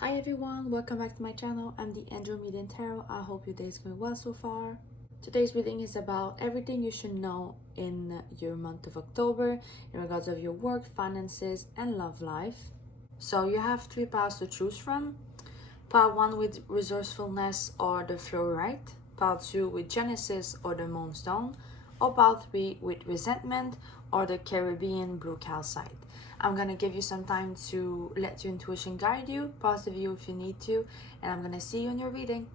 Hi everyone, welcome back to my channel. I'm the Angel Median Tarot. I hope your day is going well so far. Today's reading is about everything you should know in your month of October in regards of your work, finances, and love life. So you have three piles to choose from. Pile 1 with resourcefulness or the Fluorite, pile 2 with Genesis or the Moonstone, or pile 3 with resentment or the Caribbean blue Calcite. I'm gonna give you some time to let your intuition guide you. Pause the video if you need to, and I'm gonna see you in your reading.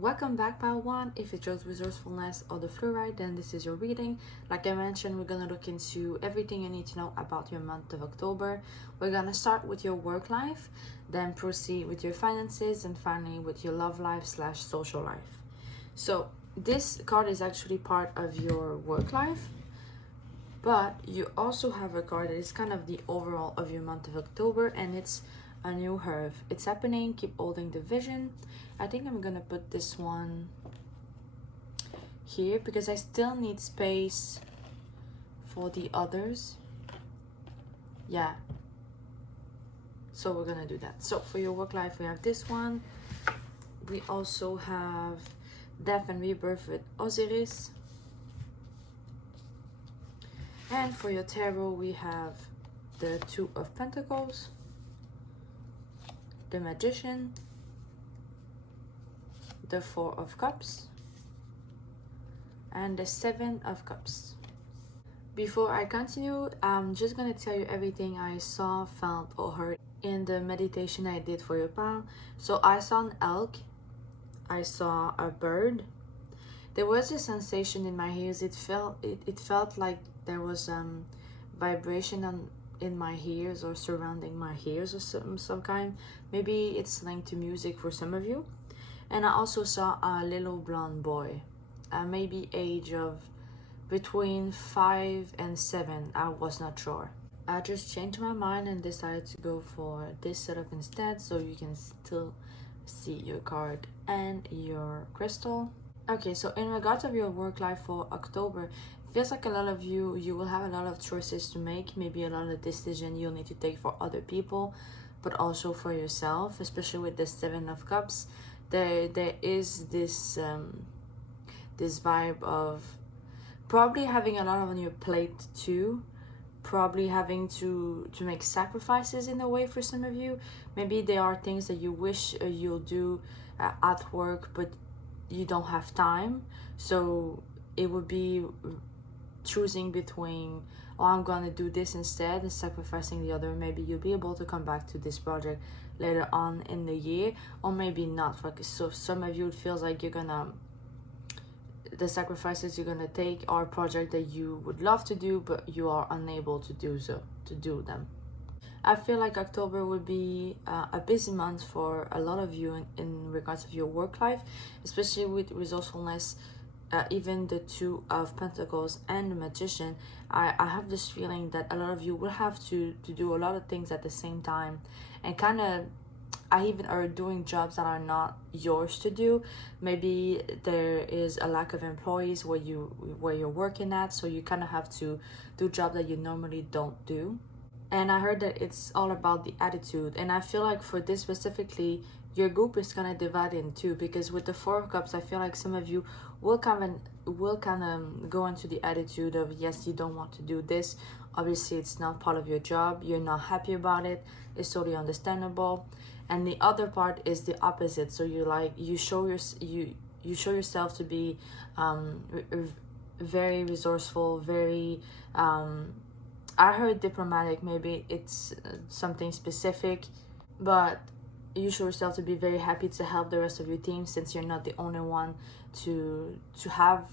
Welcome back, pile 1. If you chose resourcefulness or the fluoride, then this is your reading. Like I mentioned, we're gonna look into everything you need to know about your month of October. We're gonna start with your work life, then proceed with your finances, and finally with your love life / social life. So this card is actually part of your work life, but you also have a card that is kind of the overall of your month of October, and it's a new herb. It's happening. Keep holding the vision. I think I'm gonna put this one here because I still need space for the others. Yeah, so we're gonna do that. So for your work life, we have this one. We also have Death and Rebirth with Osiris. And for your tarot, we have the Two of Pentacles, the Magician, the Four of Cups, and the Seven of Cups. Before I continue, I'm just gonna tell you everything I saw, felt, or heard in the meditation I did for your pal. So I saw an elk, I saw a bird. There was a sensation in my ears. It felt like there was vibration in my ears or surrounding my ears or some kind. Maybe it's linked to music for some of you. And I also saw a little blonde boy, maybe age of between 5 and 7. I was not sure. I just changed my mind and decided to go for this setup instead, so you can still see your card and your crystal. Okay, so in regards of your work life for October, it feels like a lot of you will have a lot of choices to make, maybe a lot of decisions you'll need to take for other people, but also for yourself, especially with the Seven of Cups. There is this this vibe of probably having a lot on your plate too, probably having to make sacrifices in a way for some of you. Maybe there are things that you wish you'll do at work, but you don't have time, so it would be choosing between, oh, I'm gonna do this instead and sacrificing the other. Maybe you'll be able to come back to this project later on in the year, or maybe not. Like, so some of you, it feels like you're gonna, the sacrifices you're gonna take are projects that you would love to do, but you are unable to do them. I feel like October would be a busy month for a lot of you in regards of your work life, especially with resourcefulness. Even the Two of Pentacles and the Magician, I have this feeling that a lot of you will have to do a lot of things at the same time, and kind of, I even are doing jobs that are not yours to do. Maybe there is a lack of employees where you're working at, so you kind of have to do jobs that you normally don't do. And I heard that it's all about the attitude, and I feel like for this specifically, your group is kind of divided in two, because with the Four of Cups, I feel like some of you will kind of go into the attitude of, yes, you don't want to do this, obviously it's not part of your job, you're not happy about it, it's totally understandable. And the other part is the opposite, so you show yourself to be very resourceful, very I heard diplomatic. Maybe it's something specific, but you show yourself to be very happy to help the rest of your team, since you're not the only one to have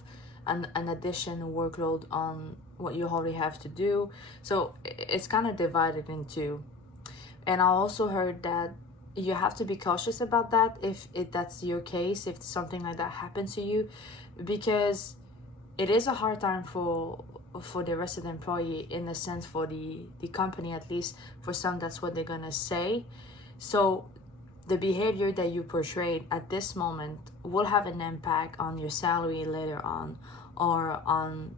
an additional workload on what you already have to do. So it's kind of divided in two. And I also heard that you have to be cautious about that if that's your case, if something like that happens to you, because it is a hard time for the resident employee, in a sense, for the company at least. For some, that's what they're gonna say. So the behavior that you portrayed at this moment will have an impact on your salary later on, or on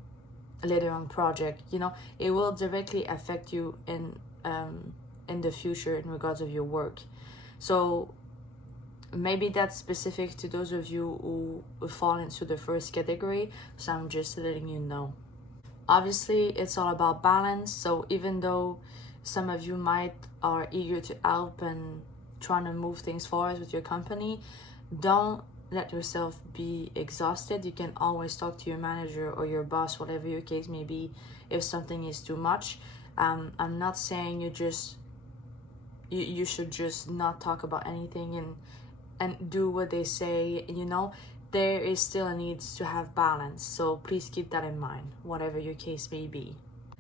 later on project. You know, it will directly affect you in the future in regards of your work. So maybe that's specific to those of you who fall into the first category, so I'm just letting you know. Obviously, it's all about balance. So even though some of you might are eager to help and trying to move things forward with your company, don't let yourself be exhausted. You can always talk to your manager or your boss, whatever your case may be, if something is too much. I'm not saying you should just not talk about anything and do what they say. You know, there is still a need to have balance, so please keep that in mind, whatever your case may be.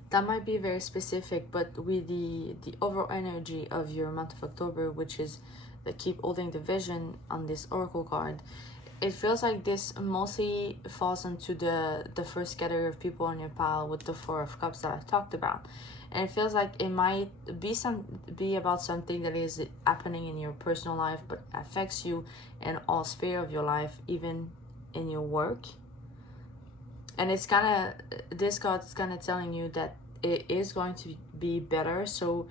That might be very specific, but with the overall energy of your month of October, which is the keep holding the vision on this oracle card, it feels like this mostly falls into the first category of people on your pile with the Four of Cups that I talked about. And it feels like it might be about something that is happening in your personal life but affects you in all sphere of your life, even in your work. And it's kind of, this card's kind of telling you that it is going to be better. So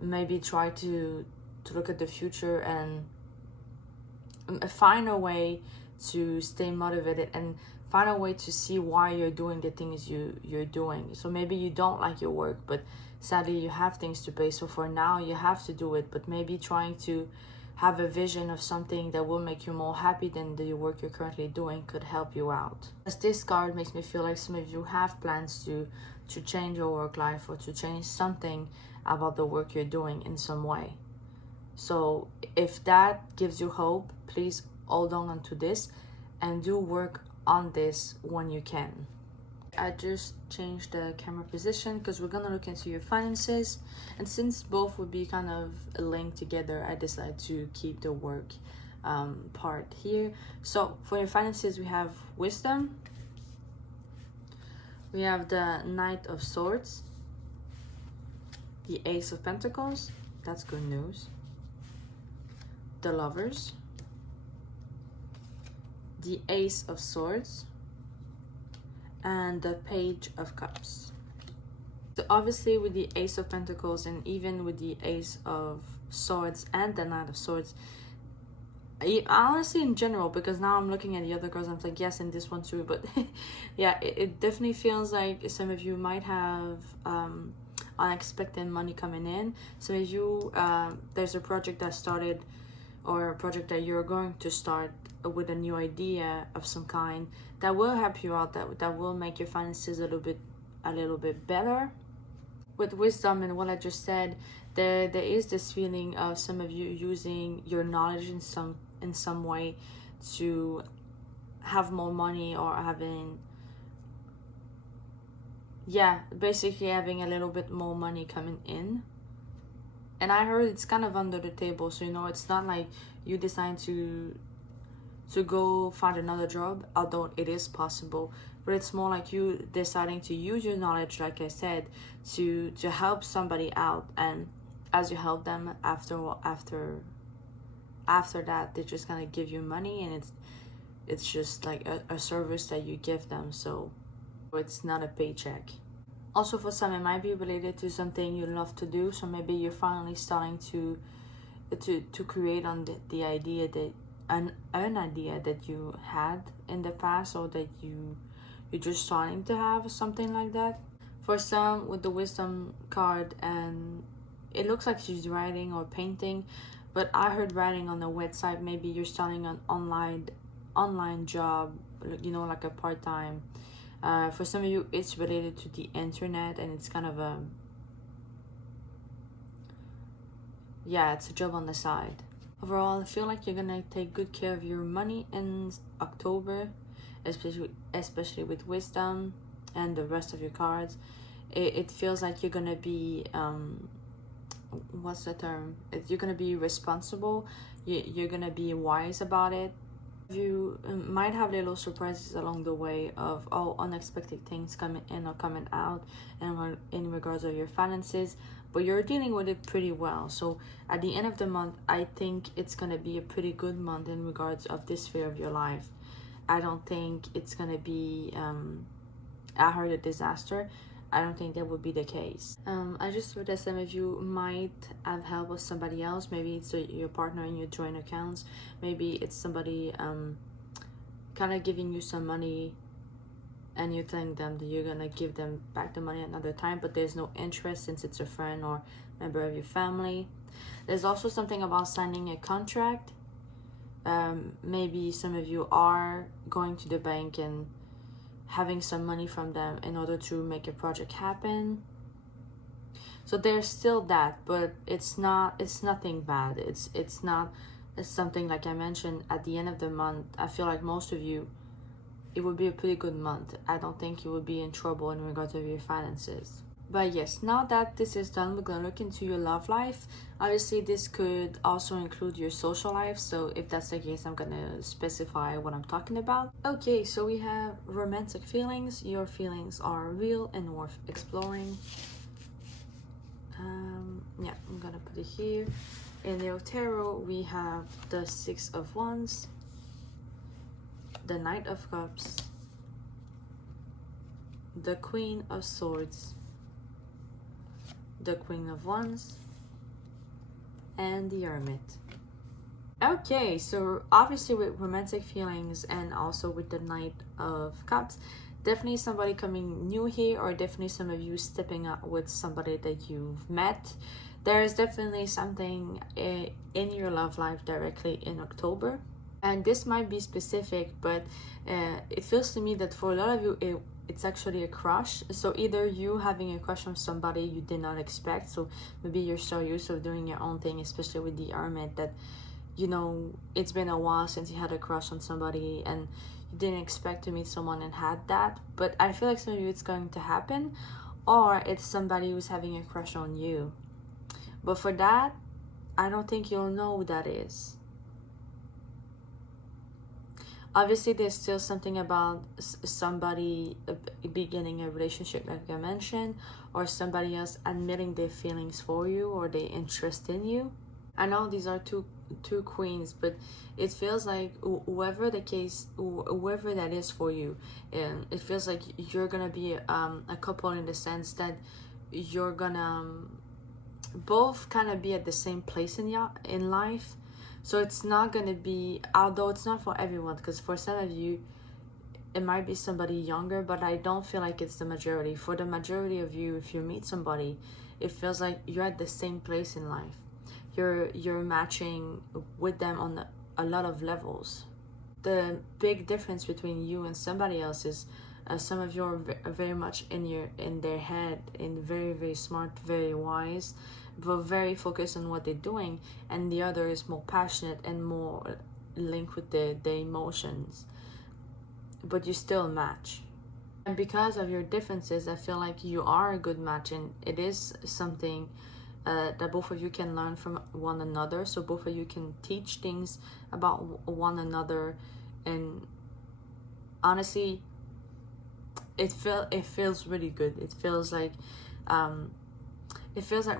maybe try to look at the future and find a way to stay motivated, and find a way to see why you're doing the things you're doing. So maybe you don't like your work, but sadly you have things to pay, so for now you have to do it. But maybe trying to have a vision of something that will make you more happy than the work you're currently doing could help you out. As this card makes me feel like some of you have plans to change your work life, or to change something about the work you're doing in some way. So if that gives you hope, please hold on to this and do work on this when you can. I just changed the camera position because we're gonna look into your finances, and since both would be kind of linked together, I decided to keep the work part here. So for your finances, we have wisdom, we have the Knight of Swords, the Ace of Pentacles, that's good news, the Lovers, the Ace of Swords, and the Page of Cups. So obviously with the Ace of Pentacles, and even with the Ace of Swords and the Knight of Swords, honestly in general, because now I'm looking at the other cards, I'm like, yes, and this one too, but yeah, it definitely feels like some of you might have unexpected money coming in. Some of you, there's a project that started, or a project that you're going to start with a new idea of some kind that will help you out, that will make your finances a little bit better. With wisdom and what I just said, there is this feeling of some of you using your knowledge in some way to have more money, or basically having a little bit more money coming in. And I heard it's kind of under the table, so you know, it's not like you decide to go find another job, although it is possible, but it's more like you deciding to use your knowledge, like I said, to help somebody out. And as you help them, after that, they just kind of give you money, and it's just like a service that you give them, so it's not a paycheck. Also, for some, it might be related to something you love to do, so maybe you're finally starting to create on the idea that an idea that you had in the past, or that you're just starting to have something like that. For some, with the wisdom card, and it looks like she's writing or painting, but I heard writing on the website. Maybe you're starting an online job, you know, like a part-time. For some of you, it's related to the internet, and it's kind of it's a job on the side. Overall, I feel like you're gonna take good care of your money in October, especially with wisdom and the rest of your cards. It feels like you're gonna be what's the term, you're gonna be responsible, you're gonna be wise about it. You might have little surprises along the way of unexpected things coming in or coming out and in regards of your finances, but you're dealing with it pretty well. So at the end of the month, I think it's gonna be a pretty good month in regards of this sphere of your life. I don't think it's gonna be I heard a disaster. I don't think that would be the case. I just heard that some of you might have help with somebody else. Maybe it's your partner in your joint accounts. Maybe it's somebody kind of giving you some money and you're telling them that you're gonna give them back the money another time, but there's no interest since it's a friend or member of your family. There's also something about signing a contract. Maybe some of you are going to the bank and having some money from them in order to make a project happen. So there's still that, but it's nothing bad. It's not something, like I mentioned, at the end of the month. I feel like most of you, it would be a pretty good month. I don't think you would be in trouble in regards to your finances. But yes, now that this is done, we're gonna look into your love life. Obviously, this could also include your social life. So if that's the case, I'm gonna specify what I'm talking about. Okay, so we have romantic feelings. Your feelings are real and worth exploring. Yeah, I'm gonna put it here. In the tarot, we have the Six of Wands, the Knight of Cups, the Queen of Swords, the Queen of Wands, and the Hermit. Okay, so obviously with romantic feelings and also with the Knight of Cups, definitely somebody coming new here, or definitely some of you stepping up with somebody that you've met. There is definitely something in your love life directly in October. And this might be specific, but it feels to me that for a lot of you, it's actually a crush. So either you having a crush on somebody you did not expect, so maybe you're so used to doing your own thing, especially with the Hermit, that you know it's been a while since you had a crush on somebody and you didn't expect to meet someone and had that. But I feel like some of you it's going to happen, or it's somebody who's having a crush on you. But for that, I don't think you'll know who that is. Obviously, there's still something about somebody beginning a relationship, like I mentioned, or somebody else admitting their feelings for you or their interest in you. I know these are two queens, but it feels like whoever that is for you, and it feels like you're gonna be a couple in the sense that you're gonna both kind of be at the same place in life. So it's not going to be, although it's not for everyone, because for some of you, it might be somebody younger, but I don't feel like it's the majority. For the majority of you, if you meet somebody, it feels like you're at the same place in life. You're matching with them on a lot of levels. The big difference between you and somebody else is some of you are very much in their head, and very, very smart, very wise, but very focused on what they're doing, and the other is more passionate and more linked with the emotions, but you still match. And because of your differences, I feel like you are a good match, and it is something that both of you can learn from one another. So both of you can teach things about one another, and honestly, it feels really good. It feels like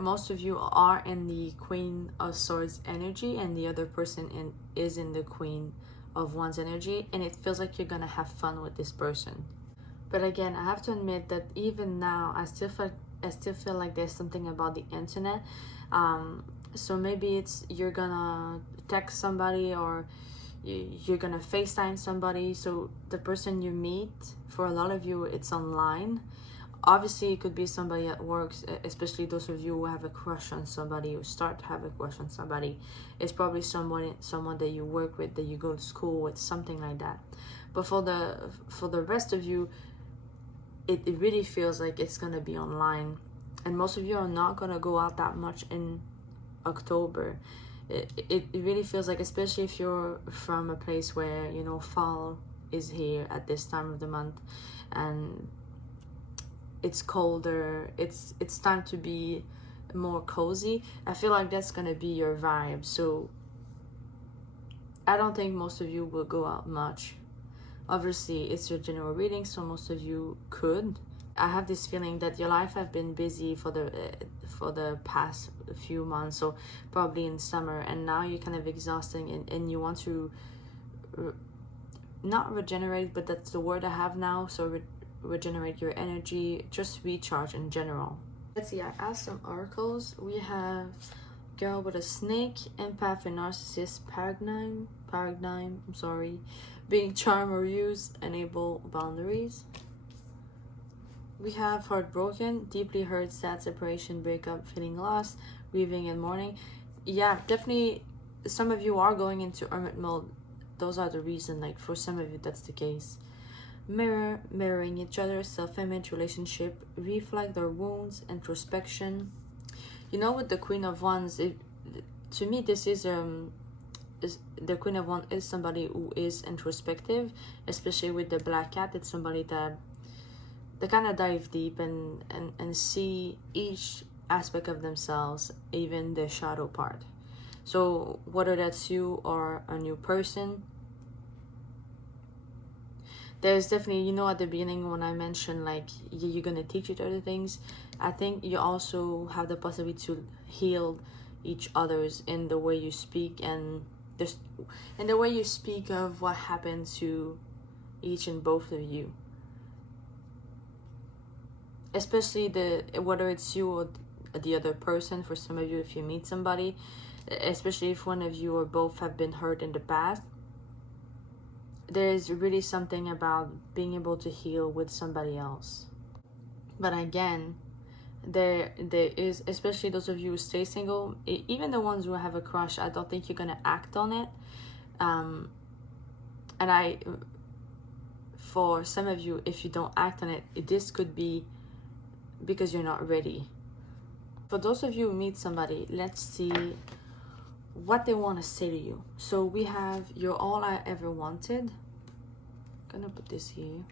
most of you are in the Queen of Swords energy, and the other person is in the Queen of Wands energy, and it feels like you're gonna have fun with this person. But again, I have to admit that even now, I still feel like there's something about the internet. So maybe it's you're gonna text somebody, or you're gonna FaceTime somebody. So the person you meet, for a lot of you, it's online. Obviously, it could be somebody at work, especially those of you who have a crush on somebody, who start to have a crush on somebody. It's probably someone that you work with, that you go to school with, something like that. But for the rest of you, it really feels like it's gonna be online, and most of you are not gonna go out that much in October. It really feels like, especially if you're from a place where fall is here at this time of the month, and it's colder, it's time to be more cozy. I feel like that's gonna be your vibe. So I don't think most of you will go out much. Obviously, it's your general reading, so most of you could. I have this feeling that your life have been busy for the past few months, so probably in summer, and now you're kind of exhausting, and you want to not regenerate, but that's the word I have now. So regenerate your energy, just recharge in general. Let's see, I asked some oracles. We have girl with a snake, empath and narcissist, paradigm, I'm sorry, being charm or used, enable boundaries. We have heartbroken, deeply hurt, sad, separation, breakup, feeling lost, grieving and mourning. Yeah, definitely some of you are going into hermit mode. Those are the reason, like for some of you that's the case. Mirroring each other, self-image, relationship, reflect their wounds, introspection. You know, with the Queen of Wands, to me this is the Queen of Wands is somebody who is introspective, especially with the Black Cat. It's somebody that they kind of dive deep and see each aspect of themselves, even the shadow part. So whether that's you or a new person, there's definitely, you know, at the beginning when I mentioned like you're gonna teach each other things, I think you also have the possibility to heal each other's in the way you speak, and just in the way you speak of what happened to each and both of you, especially whether it's you or the other person. For some of you, if you meet somebody, especially if one of you or both have been hurt in the past, there's really something about being able to heal with somebody else. But again, there is, especially those of you who stay single, even the ones who have a crush, I don't think you're gonna act on it. And for some of you, if you don't act on it, this could be because you're not ready. For those of you who meet somebody, let's see what they want to say to you. So we have, you're all I ever wanted. I'm gonna put this here.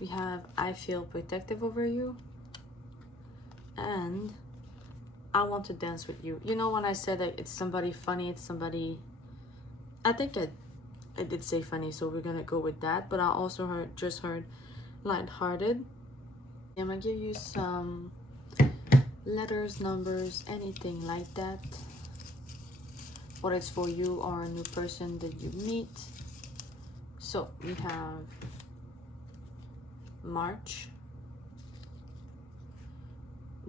We have, I feel protective over you, and I want to dance with you. You know, when I said that it's somebody funny, it's somebody, I think I did say funny, so we're gonna go with that. But I also just heard lighthearted. I'm gonna give you some letters, numbers, anything like that, whether it's for you or a new person that you meet. So we have March,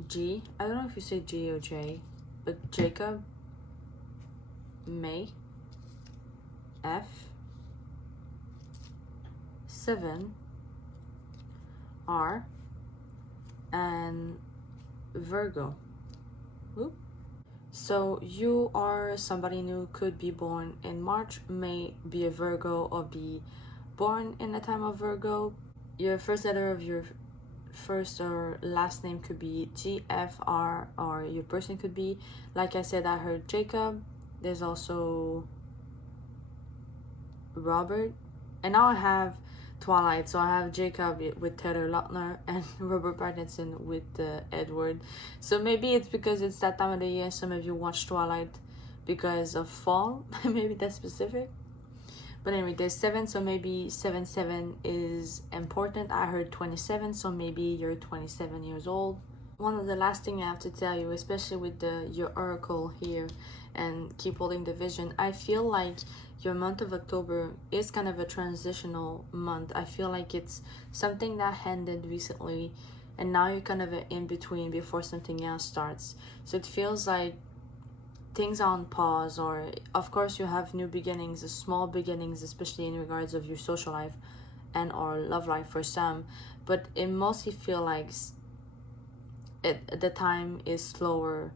G, I don't know if you say G or J, but Jacob, May, F, 7, R, and Virgo. Whoop. So you are somebody new, could be born in March, may be a Virgo, or be born in the time of Virgo. Your first letter of your first or last name could be G, F, R, or your person could be, like I said, I heard Jacob. There's also Robert, and now I have Twilight. So I have Jacob with Taylor Lautner and Robert Pattinson with Edward. So maybe it's because it's that time of the year. Some of you watch Twilight because of fall. Maybe that's specific. But anyway, there's 7, so maybe 7 is important. I heard 27, so maybe you're 27 years old. One of the last thing I have to tell you, especially with your oracle here, and keep holding the vision, I feel like your month of October is kind of a transitional month. I feel like it's something that ended recently, and now you're kind of in between before something else starts. So it feels like things are on pause, or of course you have new beginnings, small beginnings, especially in regards of your social life and or love life for some, but it mostly feel like the time is slower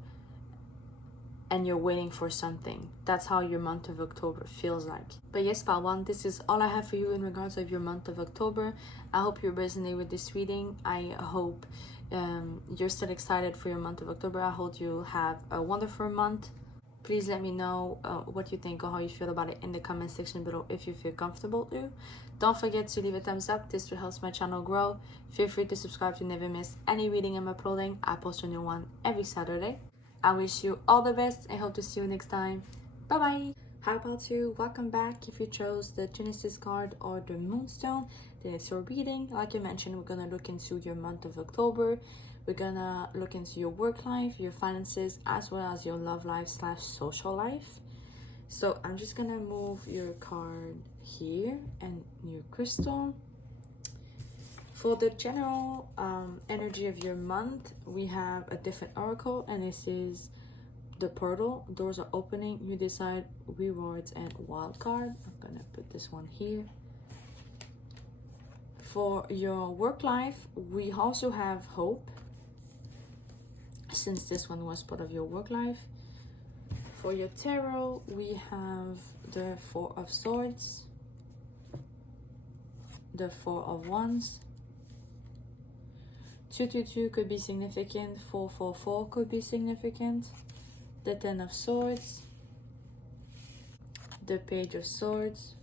and you're waiting for something. That's how your month of October feels like. But yes, part 1, this is all I have for you in regards of your month of October. I hope you resonate with this reading. I hope you're still excited for your month of October. I hope you have a wonderful month. Please let me know what you think or how you feel about it in the comment section below if you feel comfortable to. Don't forget to leave a thumbs up. This will help my channel grow. Feel free to subscribe to never miss any reading I'm uploading. I post a new one every Saturday. I wish you all the best and hope to see you next time. Bye bye. How about you? Welcome back. If you chose the Genesis card or the Moonstone, then it's your reading. Like I mentioned, we're gonna look into your month of October. We're gonna look into your work life, your finances, as well as your love life / social life. So I'm just gonna move your card here and your crystal. For the general energy of your month, we have a different oracle, and this is the portal. Doors are opening. You decide rewards and wild card. I'm gonna put this one here. For your work life, we also have hope, since this one was part of your work life. For your tarot, we have the Four of Swords, the Four of Wands. 222 could be significant. 444 could be significant. The Ten of Swords, the Page of Swords,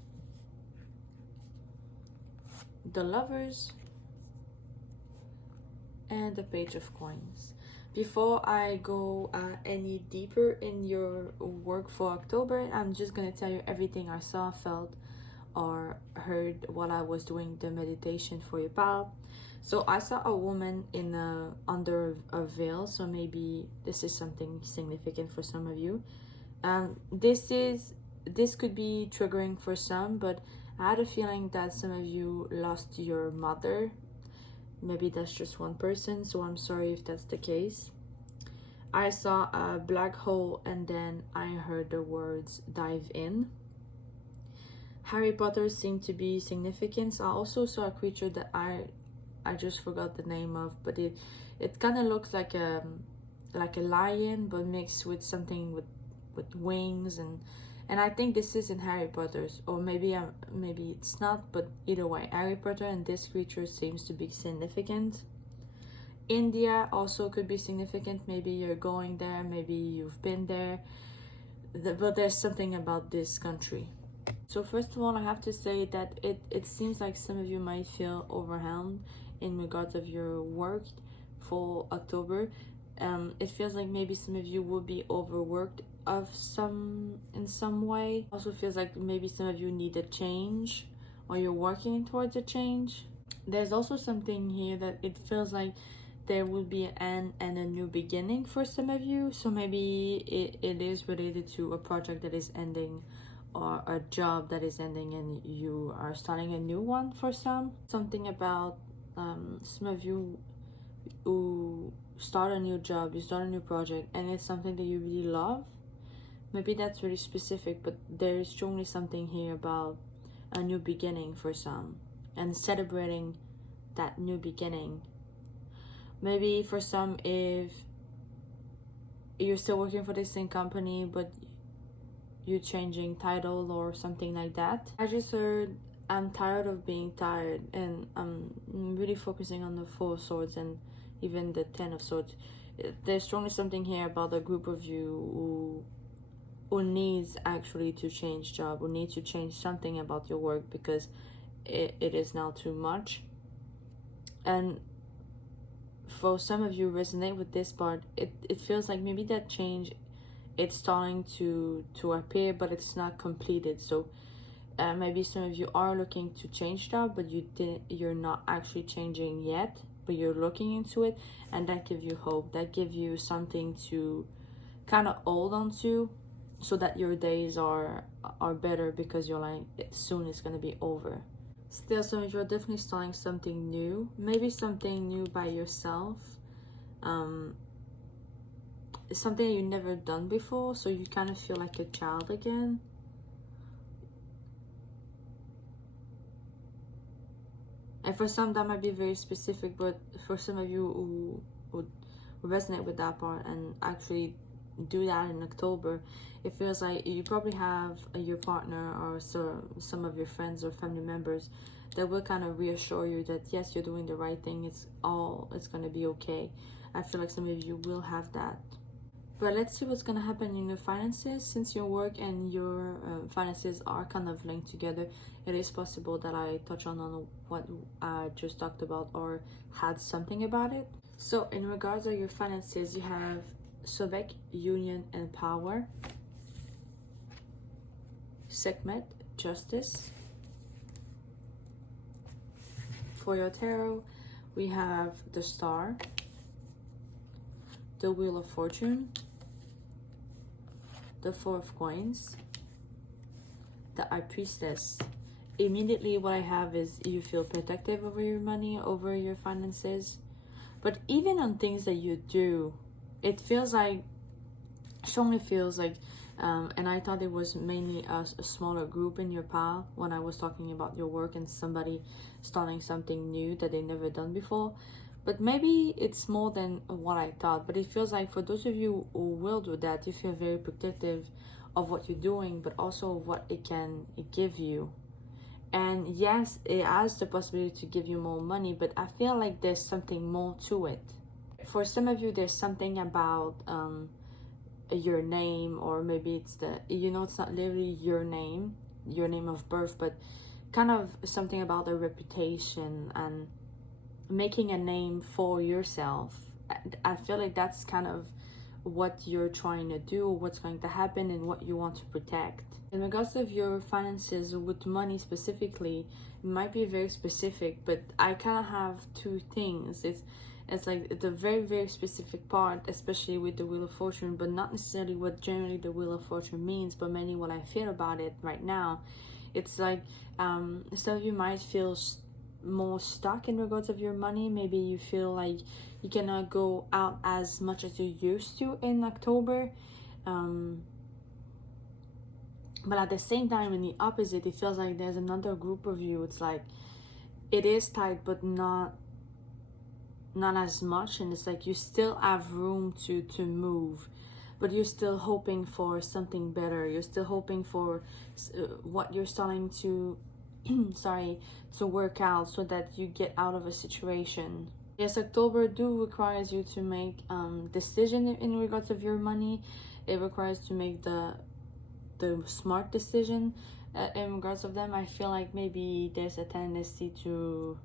the Lovers, and the Page of Coins. Before I go any deeper in your work for October, I'm just gonna tell you everything I saw, felt, or heard while I was doing the meditation for your pal. So I saw a woman under a veil, so maybe this is something significant for some of you. This could be triggering for some, but I had a feeling that some of you lost your mother. Maybe that's just one person, so I'm sorry if that's the case. I saw a black hole, and then I heard the words dive in. Harry Potter seemed to be significant. So I also saw a creature that I just forgot the name of, but it kind of looks like a lion, but mixed with something with wings, and I think this is in Harry Potter's, or maybe it's not, but either way, Harry Potter and this creature seems to be significant. India also could be significant. Maybe you're going there, maybe you've been there, but there's something about this country. So first of all, I have to say that it seems like some of you might feel overwhelmed in regards of your work for October. It feels like maybe some of you will be overworked in some way. Also feels like maybe some of you need a change, or you're working towards a change. There's also something here that it feels like there will be an end and a new beginning for some of you. So maybe it is related to a project that is ending, or a job that is ending, and you are starting a new one for some. Something about some of you who start a new job, you start a new project, and it's something that you really love. Maybe that's really specific, but there is strongly something here about a new beginning for some, and celebrating that new beginning. Maybe for some, if you're still working for the same company, but you changing title or something like that. I just heard I'm tired of being tired, and I'm really focusing on the Four of Swords and even the Ten of Swords. There's strongly something here about a group of you who needs actually to change job, who need to change something about your work, because it is now too much. And for some of you resonate with this part, it feels like maybe that change, it's starting to appear, but it's not completed. So maybe some of you are looking to change job, but you're not actually changing yet, but you're looking into it, and that gives you hope, that gives you something to kind of hold on to, so that your days are better, because you're like, soon it's going to be over. Still, some of you are definitely starting something new, maybe something new by yourself. It's something you never done before, so you kind of feel like a child again. And for some, that might be very specific, but for some of you who resonate with that part and actually do that in October, it feels like you probably have your partner or some of your friends or family members that will kind of reassure you that yes, you're doing the right thing, it's going to be okay. I feel like some of you will have that. But let's see what's gonna happen in your finances. Since your work and your finances are kind of linked together, it is possible that I touch on what I just talked about or had something about it. So in regards to your finances, you have Sobek, Union, and Power. Sekhmet, Justice. For your tarot, we have the Star, the Wheel of Fortune, the Four of Coins, the High Priestess. Immediately what I have is you feel protective over your money, over your finances. But even on things that you do, it feels like, strongly feels like, and I thought it was mainly a smaller group in your pile when I was talking about your work and somebody starting something new that they never done before. But maybe it's more than what I thought. But it feels like for those of you who will do that, you feel very protective of what you're doing, but also what it can give you. And yes, it has the possibility to give you more money, but I feel like there's something more to it. For some of you, there's something about your name, or maybe it's it's not literally your name of birth, but kind of something about the reputation and making a name for yourself. I feel like that's kind of what you're trying to do, what's going to happen, and what you want to protect. In regards of your finances with money specifically, it might be very specific, but I kind of have two things. It's like the very, very specific part, especially with the Wheel of Fortune, but not necessarily what generally the Wheel of Fortune means, but mainly what I feel about it right now. It's like some of you might feel more stuck in regards of your money. Maybe you feel like you cannot go out as much as you used to in October, but at the same time, in the opposite, it feels like there's another group of you. It's like it is tight, but not as much, and it's like you still have room to move, but you're still hoping for something better. You're still hoping for what you're starting to to work out, so that you get out of a situation. Yes, October do requires you to make decision in regards of your money. It requires to make the smart decision in regards of them. I feel like maybe there's a tendency to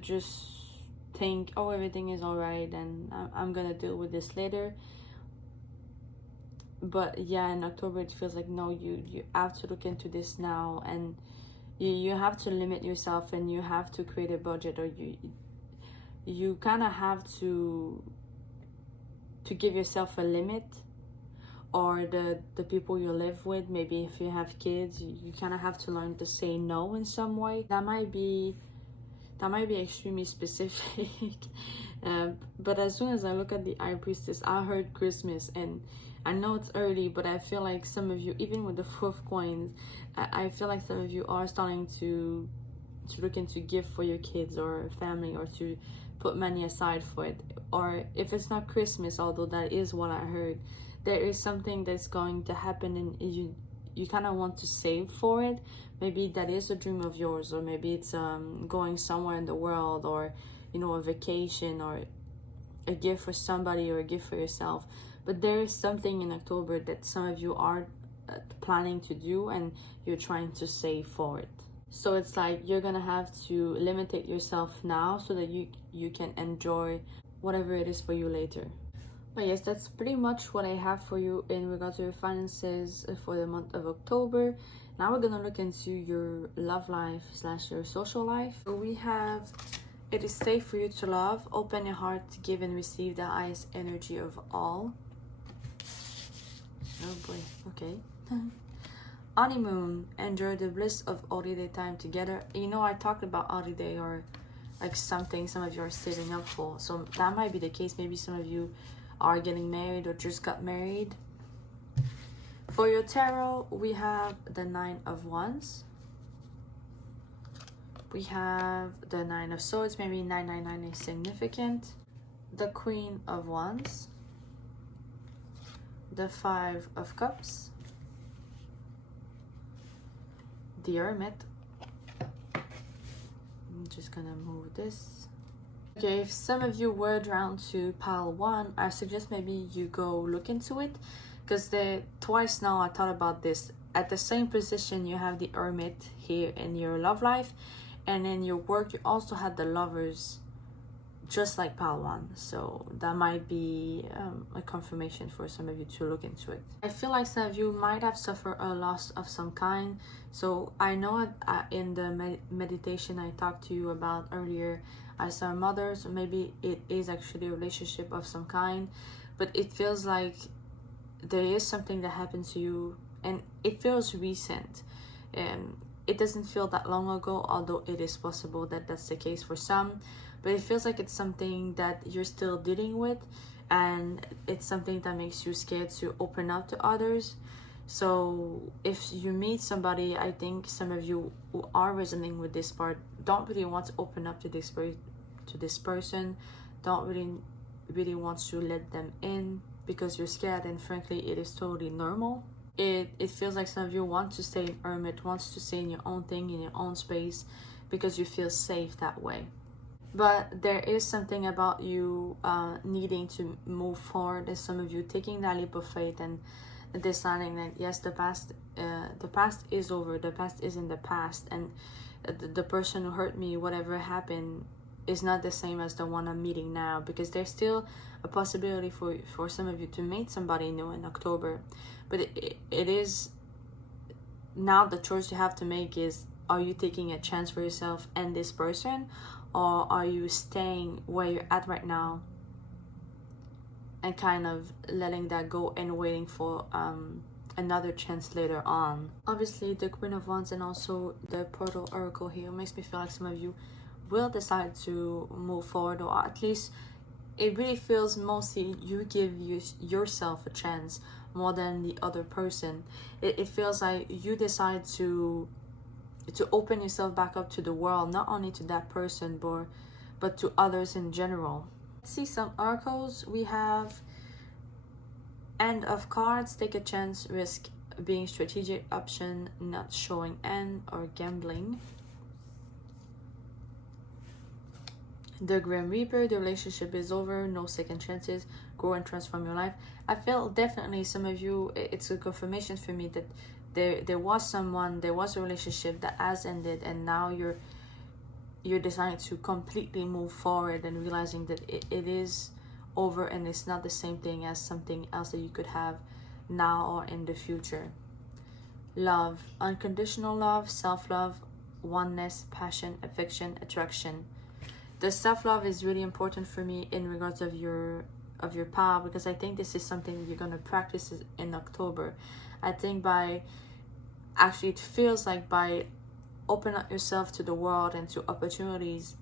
just think, oh, everything is all right and I'm gonna deal with this later. But yeah, in October it feels like no, you have to look into this now, and you have to limit yourself, and you have to create a budget, or you kind of have to give yourself a limit, or the people you live with. Maybe if you have kids, you kind of have to learn to say no in some way. That might be extremely specific. But as soon as I look at the High Priestess, I heard Christmas, and I know it's early, but I feel like some of you, even with the Four of Coins, I feel like some of you are starting to look into gift for your kids or family, or to put money aside for it. Or if it's not Christmas, although that is what I heard, there is something that's going to happen, and you kind of want to save for it. Maybe that is a dream of yours, or maybe it's going somewhere in the world, or a vacation, or a gift for somebody, or a gift for yourself. But there is something in October that some of you are planning to do, and you're trying to save for it. So it's like you're gonna have to limitate yourself now, so that you can enjoy whatever it is for you later. But yes, that's pretty much what I have for you in regards to your finances for the month of October. Now we're gonna look into your love life / your social life. So we have, it is safe for you to love. Open your heart to give and receive the highest energy of all. Oh boy, okay. Honeymoon, enjoy the bliss of holiday time together. I talked about holiday, or like something some of you are saving up for. So that might be the case. Maybe some of you are getting married or just got married. For your tarot, we have the Nine of Wands. We have the Nine of Swords. Maybe 999 is significant. The Queen of Wands. The Five of Cups. The Hermit. I'm just gonna move this. Okay, if some of you were drawn to pile 1, I suggest maybe you go look into it, because twice now I thought about this. At the same position, you have the Hermit here in your love life, and in your work, you also had the Lovers, just like pile 1. So that might be a confirmation for some of you to look into it. I feel like some of you might have suffered a loss of some kind. So I know in the meditation I talked to you about earlier, I saw a mother, so maybe it is actually a relationship of some kind, but it feels like there is something that happened to you, and it feels recent. It doesn't feel that long ago, although it is possible that that's the case for some, but it feels like it's something that you're still dealing with, and it's something that makes you scared to open up to others. So if you meet somebody, I think some of you who are resonating with this part don't really want to open up to this person, don't really want to let them in because you're scared, and frankly it is totally normal. It feels like some of you want to stay in hermit, wants to stay in your own thing, in your own space, because you feel safe that way. But there is something about you needing to move forward. There's some of you taking that leap of faith and deciding that yes, the past is over, the past is in the past, and the person who hurt me, whatever happened, is not the same as the one I'm meeting now, because there's still a possibility for some of you to meet somebody new in October. But it is now the choice you have to make is, are you taking a chance for yourself and this person, or are you staying where you're at right now and kind of letting that go and waiting for another chance later on? Obviously the Queen of Wands and also the Portal Oracle here makes me feel like some of you will decide to move forward, or at least it really feels mostly you give yourself a chance more than the other person. It feels like you decide to open yourself back up to the world, not only to that person but to others in general. Let's see some oracles. We have End of Cards, take a chance, risk being strategic, option not showing end, or gambling. The Grim Reaper, the relationship is over, no second chances, grow and transform your life. I feel definitely some of you, it's a confirmation for me that there was a relationship that has ended, and now you're deciding to completely move forward and realizing that it is over, and it's not the same thing as something else that you could have now or in the future. Love, unconditional love, self-love, oneness, passion, affection, attraction. The self-love is really important for me in regards of your power, because I think this is something you're going to practice in October. I think it feels like by opening up yourself to the world and to opportunities,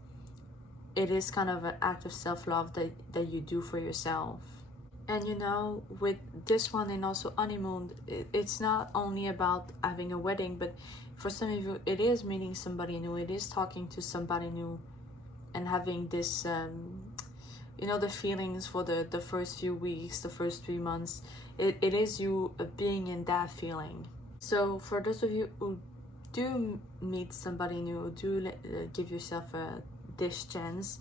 it is kind of an act of self-love that you do for yourself. And you know, with this one and also honeymoon, it's not only about having a wedding, but for some of you it is meeting somebody new, it is talking to somebody new, and having this the feelings for the first few weeks, the first 3 months. It is you being in that feeling. So for those of you who do meet somebody new, do give yourself this chance,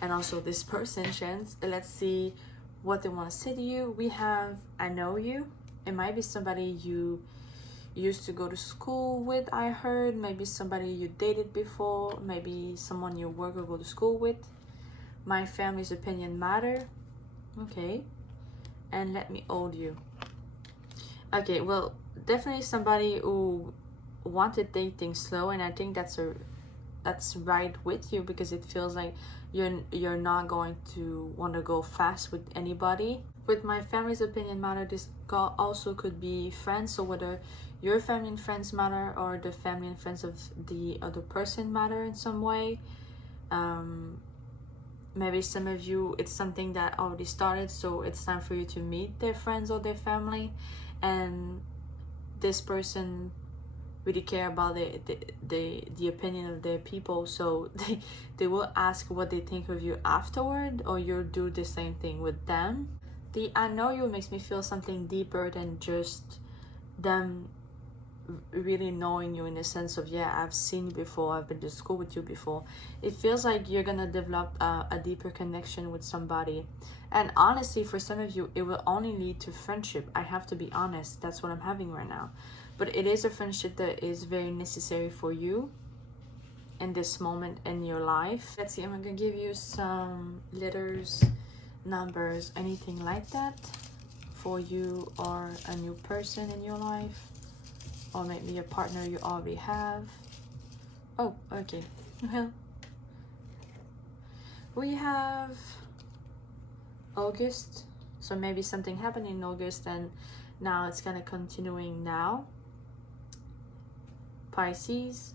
and also this person chance. Let's see what they want to say to you. We have I know you. It might be somebody you used to go to school with, I heard. Maybe somebody you dated before, maybe someone you work or go to school with. My family's opinion matter. Okay. And let me hold you. Okay, well, definitely somebody who wanted to take things slow, and I think that's right with you, because it feels like you're not going to want to go fast with anybody. With my family's opinion matter, this also could be friends, so whether your family and friends matter or the family and friends of the other person matter in some way. Maybe some of you, it's something that already started, so it's time for you to meet their friends or their family, and this person really care about the opinion of their people, so they will ask what they think of you afterward, or you'll do the same thing with them. The I know you makes me feel something deeper than just them really knowing you in the sense of, yeah, I've seen you before, I've been to school with you before. It feels like you're gonna develop a deeper connection with somebody. And honestly, for some of you, it will only lead to friendship. I have to be honest, that's what I'm having right now. But it is a friendship that is very necessary for you in this moment in your life. Let's see, I'm gonna give you some letters, numbers, anything like that for you or a new person in your life, or maybe a partner you already have. Oh, okay. Well, we have August, so maybe something happened in August and now it's kind of continuing now. Pisces.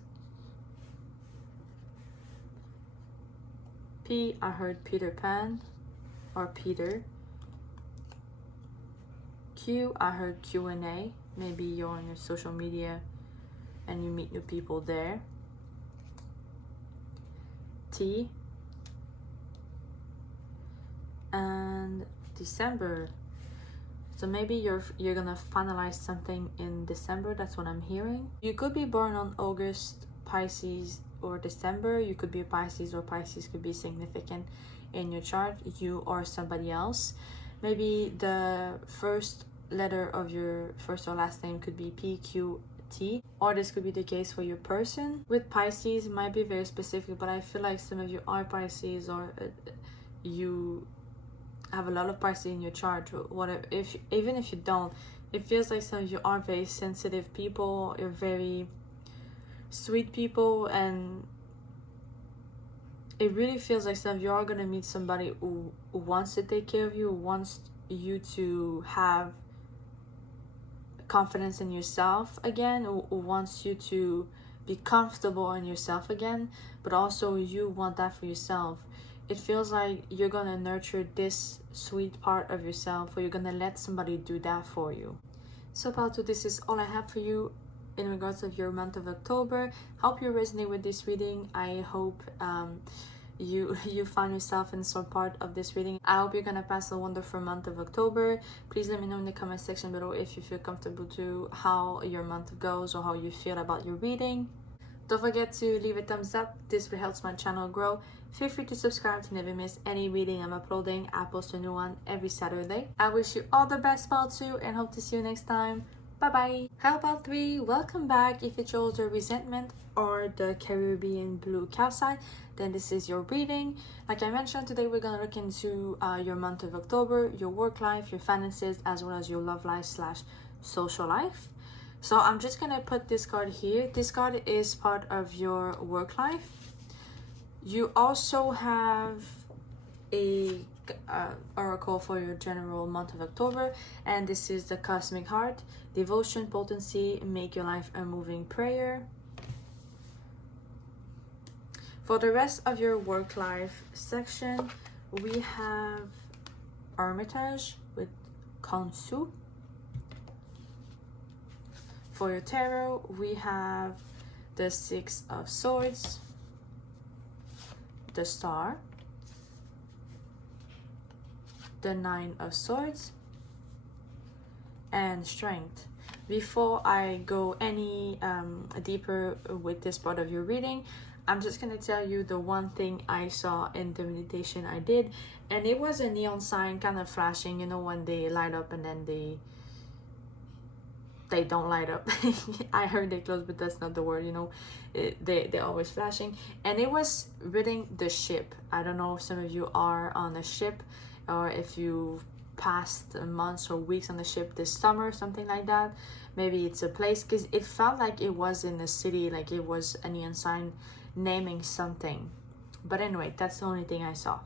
P, I heard Peter Pan or Peter. Q, I heard Q&A. Maybe you're on your social media and you meet new people there. T, and December. So maybe you're gonna finalize something in December. That's what I'm hearing. You could be born on August, Pisces, or December. You could be a Pisces, or Pisces could be significant in your chart, you or somebody else. Maybe the first letter of your first or last name could be P, Q, T, or this could be the case for your person. With Pisces, it might be very specific, but I feel like some of you are Pisces, or you have a lot of Pisces in your chart, or whatever. Even if you don't, it feels like some of you are very sensitive people. You're very sweet people, and it really feels like some of you are gonna meet somebody who wants to take care of you, who wants you to have confidence in yourself again, who wants you to be comfortable in yourself again, but also you want that for yourself. It feels like you're gonna nurture this sweet part of yourself, or you're gonna let somebody do that for you. So Palto, this is all I have for you in regards of your month of October. Hope you resonate with this reading. I hope you find yourself in some part of this reading. I hope you're gonna pass a wonderful month of October. Please let me know in the comment section below if you feel comfortable to how your month goes, or how you feel about your reading. Don't forget to leave a thumbs up. This will help my channel grow. Feel free to subscribe to never miss any reading I'm uploading. I post a new one every Saturday. I wish you all the best, Part 2, and hope to see you next time. Bye-bye. How about 3? Welcome back. If you chose the Resentment or the Caribbean Blue Calcite, then this is your reading. Like I mentioned, today we're going to look into your month of October, your work life, your finances, as well as your love life / social life. So I'm just going to put this card here. This card is part of your work life. You also have a oracle for your general month of October, and this is the Cosmic Heart, Devotion, Potency, Make Your Life a Moving Prayer. For the rest of your work life section, we have Hermitage with Kansu. For your tarot, we have the Six of Swords, the Star, the Nine of Swords, and Strength. Before I go any deeper with this part of your reading, I'm just gonna tell you the one thing I saw in the meditation I did, and it was a neon sign kind of flashing, you know, when they light up and then they don't light up. I heard they close, but that's not the word, you know. They're always flashing, and it was reading the ship. I don't know if some of you are on a ship, or if you've passed months or weeks on the ship this summer, something like that. Maybe it's a place, because it felt like it was in a city, like it was a neon sign naming something. But anyway, that's the only thing I saw.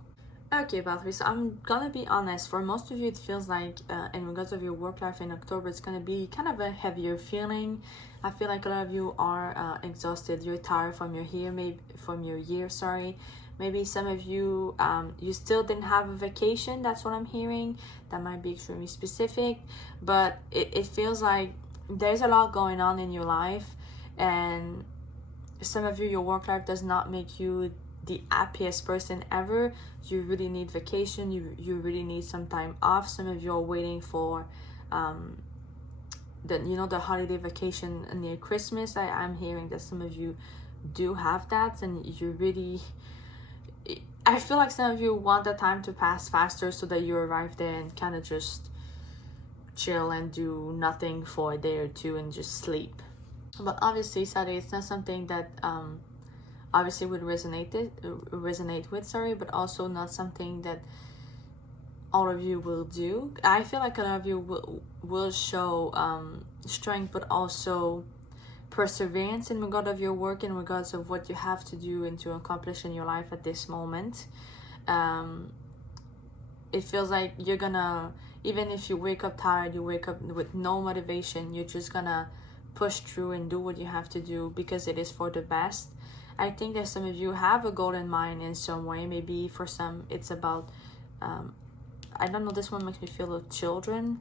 Okay, Pathway, so I'm gonna be honest, for most of you it feels like in regards of your work life in October, it's gonna be kind of a heavier feeling. I feel like a lot of you are exhausted, you're tired from your year, sorry. Maybe some of you you still didn't have a vacation, that's what I'm hearing. That might be extremely specific, but it feels like there's a lot going on in your life, and some of you, your work life does not make you the happiest person ever. You really need vacation, you really need some time off. Some of you are waiting for the holiday vacation near Christmas. I'm hearing that some of you do have that, and you really, I feel like some of you want the time to pass faster so that you arrive there and kind of just chill and do nothing for a day or two and just sleep. But obviously Saturday, it's not something that obviously would resonate with, sorry, but also not something that all of you will do. I feel like a lot of you will show strength, but also perseverance in regard of your work, in regards of what you have to do and to accomplish in your life at this moment. It feels like you're gonna, even if you wake up tired, you wake up with no motivation, you're just gonna push through and do what you have to do because it is for the best. I think that some of you have a goal in mind in some way. Maybe for some it's about I don't know, this one makes me feel of children.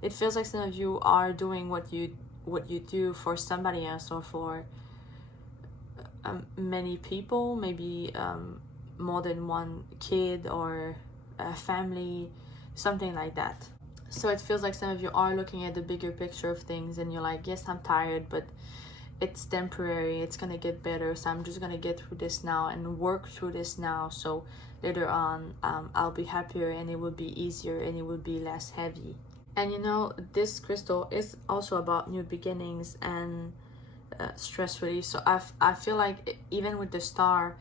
It feels like some of you are doing what you do for somebody else, or for many people, maybe more than one kid or a family, something like that. So it feels like some of you are looking at the bigger picture of things, and you're like, yes, I'm tired, but it's temporary, it's gonna get better, so I'm just gonna get through this now and work through this now, so later on I'll be happier, and it will be easier, and it will be less heavy. And this crystal is also about new beginnings and stress relief. So I feel like even with the star,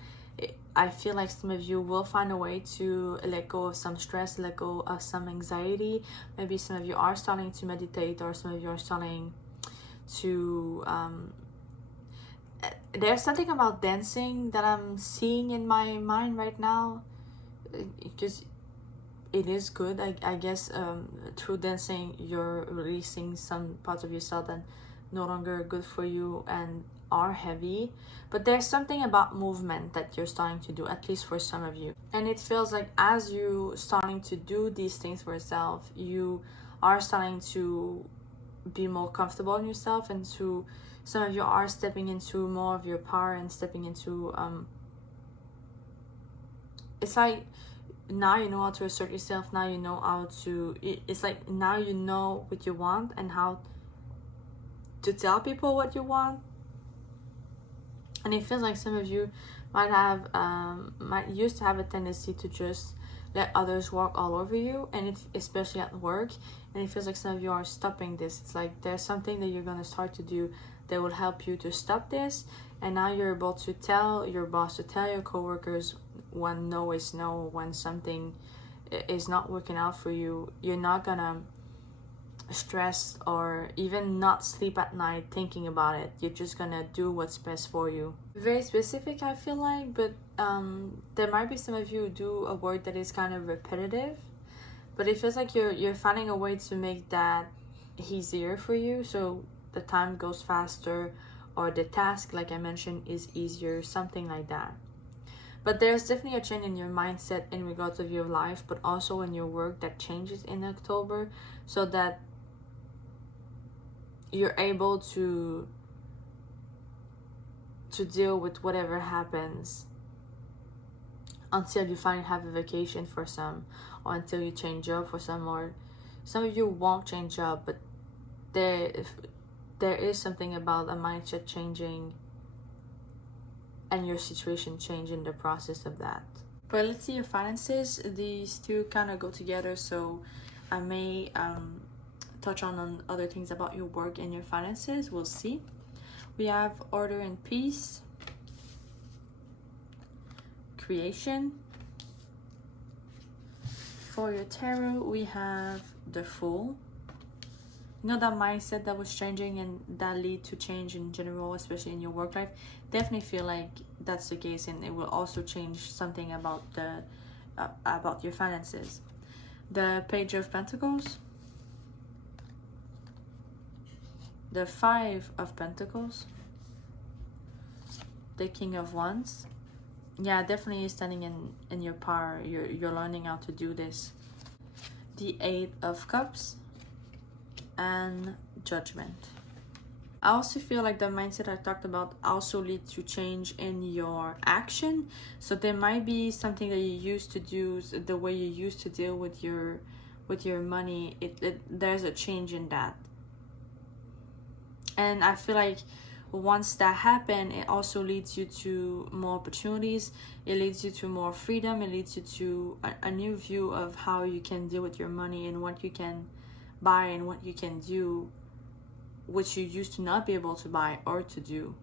I feel like some of you will find a way to let go of some stress, let go of some anxiety. Maybe some of you are starting to meditate, or some of you are starting to there's something about dancing that I'm seeing in my mind right now, because it is good. I guess through dancing you're releasing some parts of yourself that no longer good for you and are heavy. But there's something about movement that you're starting to do, at least for some of you, and it feels like as you starting to do these things for yourself, you are starting to be more comfortable in yourself, and to some of you are stepping into more of your power and stepping into it's like now you know how to assert yourself. Now you know how to, it's like now you know what you want and how to tell people what you want. And it feels like some of you might used to have a tendency to just let others walk all over you, and especially at work. And it feels like some of you are stopping this. It's like there's something that you're going to start to do that will help you to stop this, and now you're able to tell your boss, to tell your coworkers when no is no, when something is not working out for you. You're not gonna stress or even not sleep at night thinking about it. You're just gonna do what's best for you. Very specific, I feel like, but there might be some of you who do a work that is kind of repetitive, but it feels like you're finding a way to make that easier for you, so the time goes faster, or the task, like I mentioned, is easier, something like that. But there's definitely a change in your mindset in regards of your life, but also in your work, that changes in October, so that you're able to deal with whatever happens until you finally have a vacation for some, or until you change job for some, or some of you won't change job, but there is something about a mindset changing and your situation changing, the process of that. But let's see your finances. These two kind of go together, so I may touch on other things about your work and your finances. We'll see. We have order and peace, creation. For your tarot, we have the Fool. That mindset that was changing and that lead to change in general, especially in your work life. Definitely feel like that's the case, and it will also change something about about your finances. The Page of Pentacles, the Five of Pentacles, the King of Wands. Yeah, definitely standing in your power. You're learning how to do this. The Eight of Cups and Judgment. I also feel like the mindset I talked about also leads to change in your action. So there might be something that you used to do, the way you used to deal with your money. There's a change in that. And I feel like once that happens, it also leads you to more opportunities. It leads you to more freedom. It leads you to a new view of how you can deal with your money and what you can buy and what you can do, which you used to not be able to buy or to do.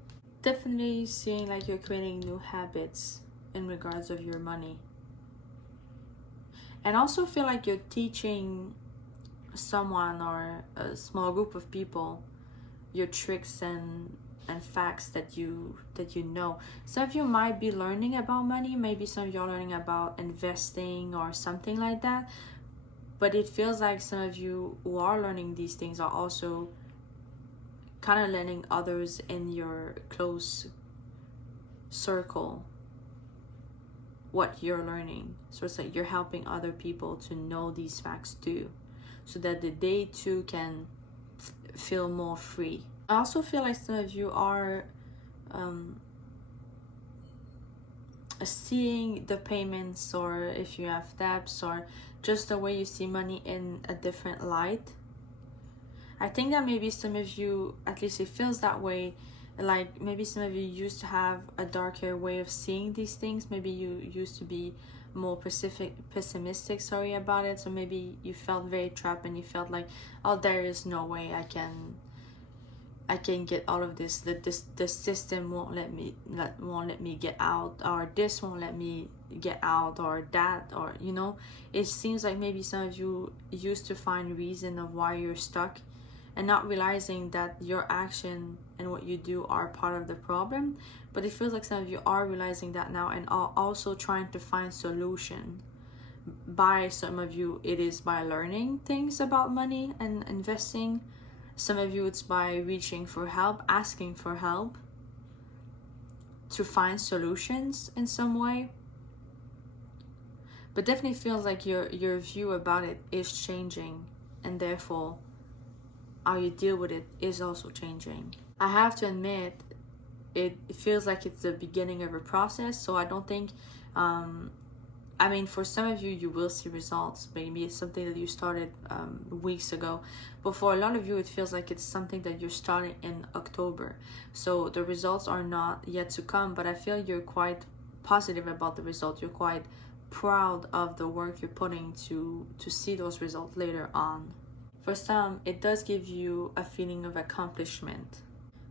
Definitely seeing like you're creating new habits in regards of your money. And also feel like you're teaching someone or a small group of people your tricks and facts that you know. Some of you might be learning about money, maybe some of you are learning about investing or something like that, but it feels like some of you who are learning these things are also kind of letting others in your close circle what you're learning. So it's like you're helping other people to know these facts too, so that they too can feel more free. I also feel like some of you are seeing the payments, or if you have debts, or just the way you see money in a different light. I think that maybe some of you, at least it feels that way, like maybe some of you used to have a darker way of seeing these things. Maybe you used to be more pessimistic about it, so maybe you felt very trapped and you felt like, oh, there is no way I can get out of this, that the system won't let me get out, or this won't let me get out, or that, or you know, it seems like maybe some of you used to find reason of why you're stuck, and not realizing that your action and what you do are part of the problem. But it feels like some of you are realizing that now, and are also trying to find solution. By some of you, it is by learning things about money and investing. Some of you, it's by reaching for help, asking for help to find solutions in some way. But definitely feels like your view about it is changing, and therefore how you deal with it is also changing. I have to admit, it feels like it's the beginning of a process, so I don't think I mean, for some of you, you will see results. Maybe it's something that you started weeks ago. But for a lot of you, it feels like it's something that you're starting in October. So the results are not yet to come, but I feel you're quite positive about the result. You're quite proud of the work you're putting to see those results later on. For some, it does give you a feeling of accomplishment.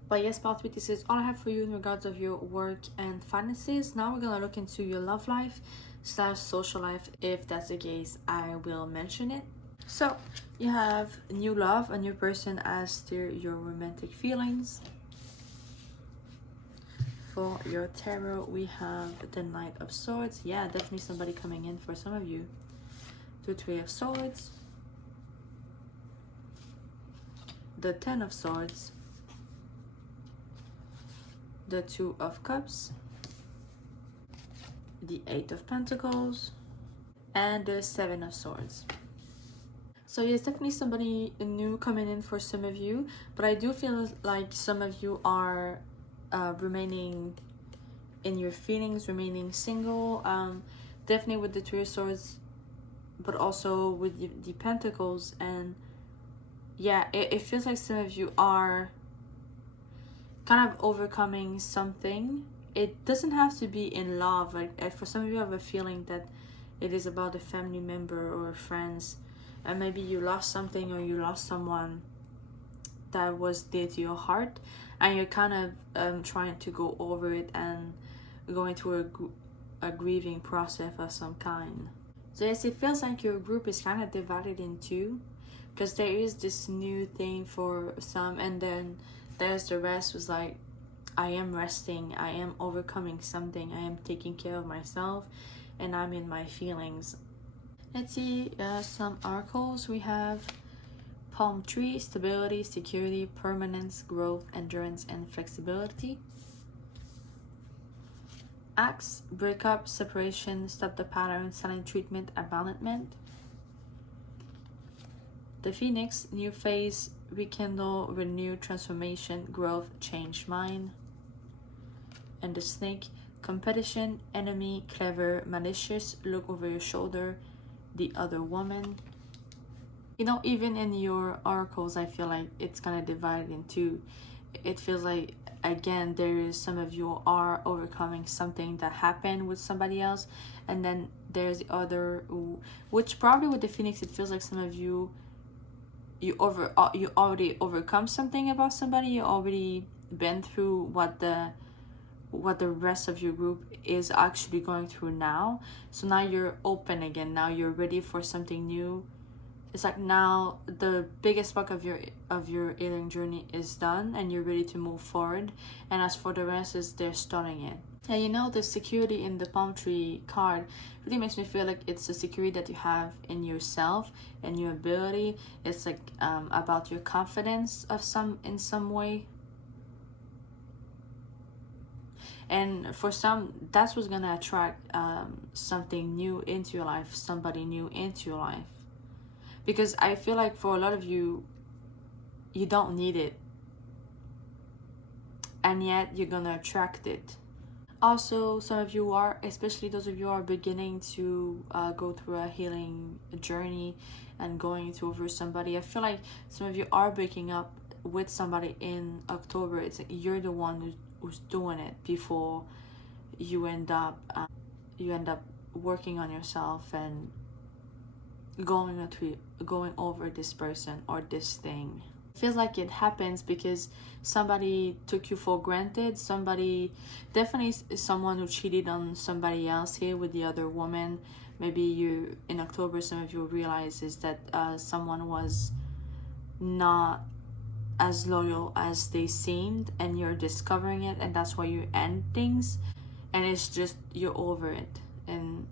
But yes, part 3, this is all I have for you in regards of your work and finances. Now we're going to look into your love life / social life. If that's the case, I will mention it. So you have new love, a new person as to your romantic feelings. For your tarot, we have the Knight of Swords. Yeah, definitely somebody coming in for some of you. The 3 of Swords. The 10 of Swords. The 2 of Cups. The 8 of Pentacles. And the 7 of Swords. So yes, definitely somebody new coming in for some of you. But I do feel like some of you are remaining in your feelings, remaining single. Definitely with the 3 of Swords, but also with the Pentacles. And yeah, it feels like some of you are kind of overcoming something. It doesn't have to be in love. Like for some of you, I have a feeling that it is about a family member or friends, and maybe you lost something or you lost someone that was dear to your heart, and you're kind of trying to go over it and going through a grieving process of some kind. So yes, it feels like your group is kind of divided in two, because there is this new thing for some, and then there's the rest was like, I am resting, I am overcoming something, I am taking care of myself, and I'm in my feelings. Let's see some oracles. We have palm tree, stability, security, permanence, growth, endurance, and flexibility. Axe, breakup, separation, stop the pattern, silent treatment, abandonment. The phoenix, new phase, rekindle, renew, transformation, growth, change mind. And the snake, competition, enemy, clever, malicious, look over your shoulder, the other woman. You know, even in your oracles, I feel like it's kind of divided in two, it feels like, again, there is some of you are overcoming something that happened with somebody else, and then there's the other, which probably with the Phoenix, it feels like some of you, you already overcome something about somebody. You already been through what the rest of your group is actually going through now. So now you're open again. Now you're ready for something new. It's like now the biggest part of your healing journey is done, and you're ready to move forward. And as for the rest, is they're starting it. And you know, the security in the palm tree card really makes me feel like it's the security that you have in yourself and your ability. It's like about your confidence in some way. And for some, that's what's gonna attract something new into your life, somebody new into your life. Because I feel like for a lot of you, you don't need it, and yet you're gonna attract it. Also, some of you are, especially those of you who are beginning to go through a healing journey and going to over somebody. I feel like some of you are breaking up with somebody in October. It's you're the one who's doing it before you end up working on yourself and going over this person or this thing. It feels like it happens because somebody took you for granted. Somebody, definitely someone who cheated on somebody else here with the other woman. Maybe you, in October, some of you realize is that someone was not as loyal as they seemed, and you're discovering it, and that's why you end things, and it's just you're over it and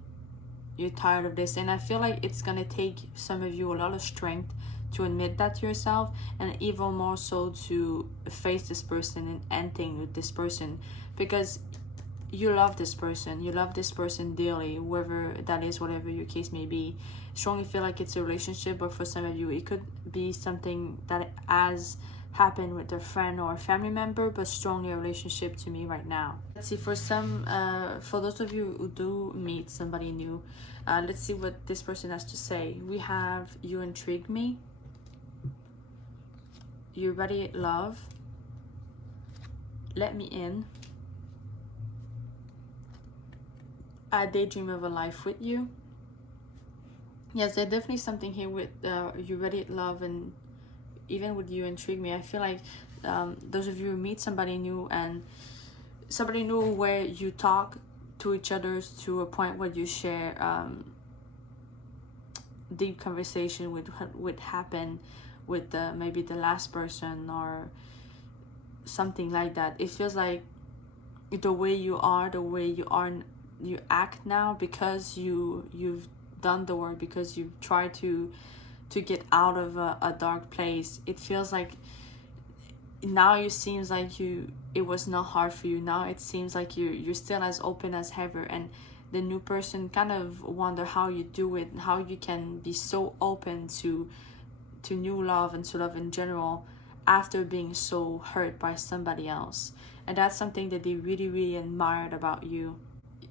you're tired of this. And I feel like it's gonna take some of you a lot of strength to admit that to yourself, and even more so to face this person and end things with this person, because you love this person dearly, whoever that is, whatever your case may be. Strongly feel like it's a relationship, but for some of you it could be something that has happened with a friend or a family member, but strongly a relationship to me right now. Let's see, for some for those of you who do meet somebody new, let's see what this person has to say. We have you intrigue me, you radiate love, let me in, I daydream of a life with you. Yes, there's definitely something here with you radiate love, and even with you intrigue me. I feel like those of you who meet somebody new, and somebody new where you talk to each other to a point where you share deep conversation with what would happen with maybe the last person or something like that. It feels like the way you are, you act now, because you've done the work, because you've tried to get out of a dark place. It feels like now it seems like it was not hard for you. Now it seems like you're still as open as ever, and the new person kind of wonder how you do it, and how you can be so open to new love and to love in general after being so hurt by somebody else. And that's something that they really, really admired about you.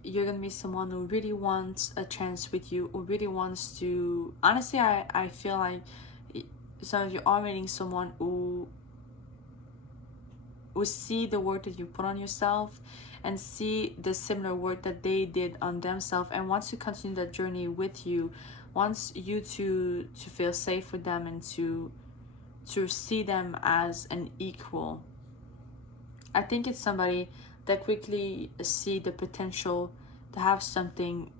You're gonna be someone who really wants a chance with you, who really wants to, honestly, I feel like some of you are meeting someone who see the work that you put on yourself, and see the similar work that they did on themselves, and wants to continue that journey with you, wants you to feel safe with them, and to see them as an equal. I think it's somebody that quickly see the potential to have something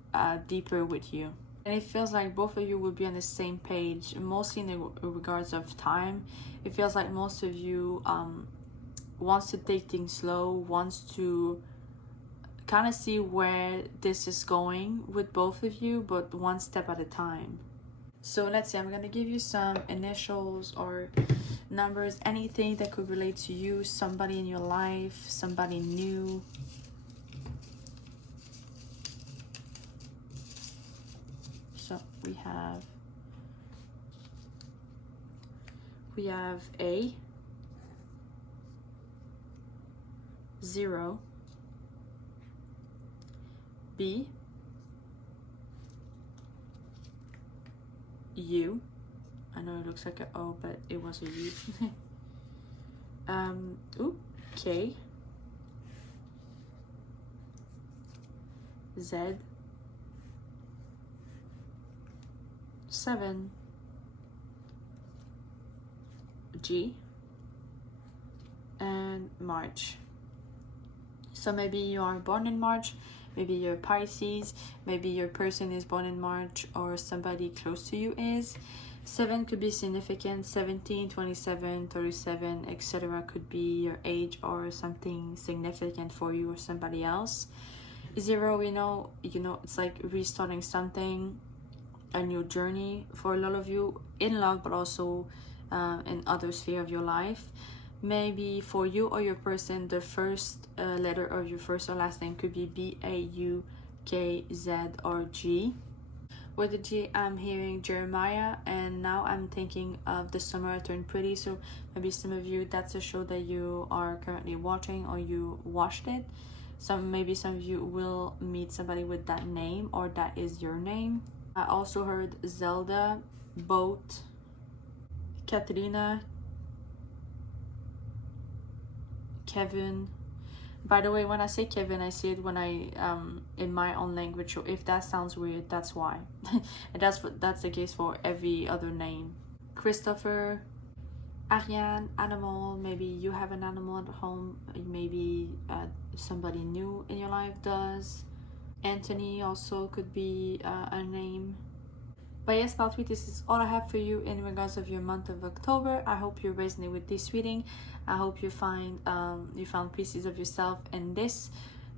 deeper with you. And it feels like both of you will be on the same page, mostly in the regards of time. It feels like most of you wants to take things slow, wants to kind of see where this is going with both of you, but one step at a time. So let's see, I'm going to give you some initials or numbers, anything that could relate to you, somebody in your life, somebody new. So we have A, 0, B, U. I know it looks like an O, but it was a U. K, Z, 7, G, and March. So maybe you are born in March, maybe you're Pisces, maybe your person is born in March, or somebody close to you is. 7 could be significant, 17, 27, 37, etc. could be your age or something significant for you or somebody else. 0, you know, it's like restarting something, a new journey for a lot of you in love, but also in other sphere of your life. Maybe for you or your person, the first letter of your first or last name could be B, A, U, K, Z, or G. With the G, I'm hearing Jeremiah, and now I'm thinking of The Summer I Turned Pretty. So maybe some of you, that's a show that you are currently watching or you watched it. Maybe some of you will meet somebody with that name, or that is your name. I also heard Zelda, Boat, Katrina, Kevin. By the way, when I say Kevin, I say it when I in my own language. So if that sounds weird, that's why. And that's the case for every other name. Christopher, Ariane, animal. Maybe you have an animal at home. Maybe somebody new in your life does. Anthony also could be a name. But yes, Pal Tweet, this is all I have for you in regards of your month of October. I hope you resonate with this reading. I hope you found pieces of yourself in this.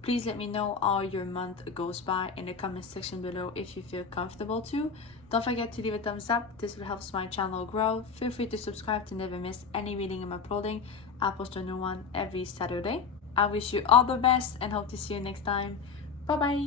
Please let me know how your month goes by in the comment section below if you feel comfortable to. Don't forget to leave a thumbs up. This will help my channel grow. Feel free to subscribe to never miss any reading I'm uploading. I'll post a new one every Saturday. I wish you all the best and hope to see you next time. Bye bye.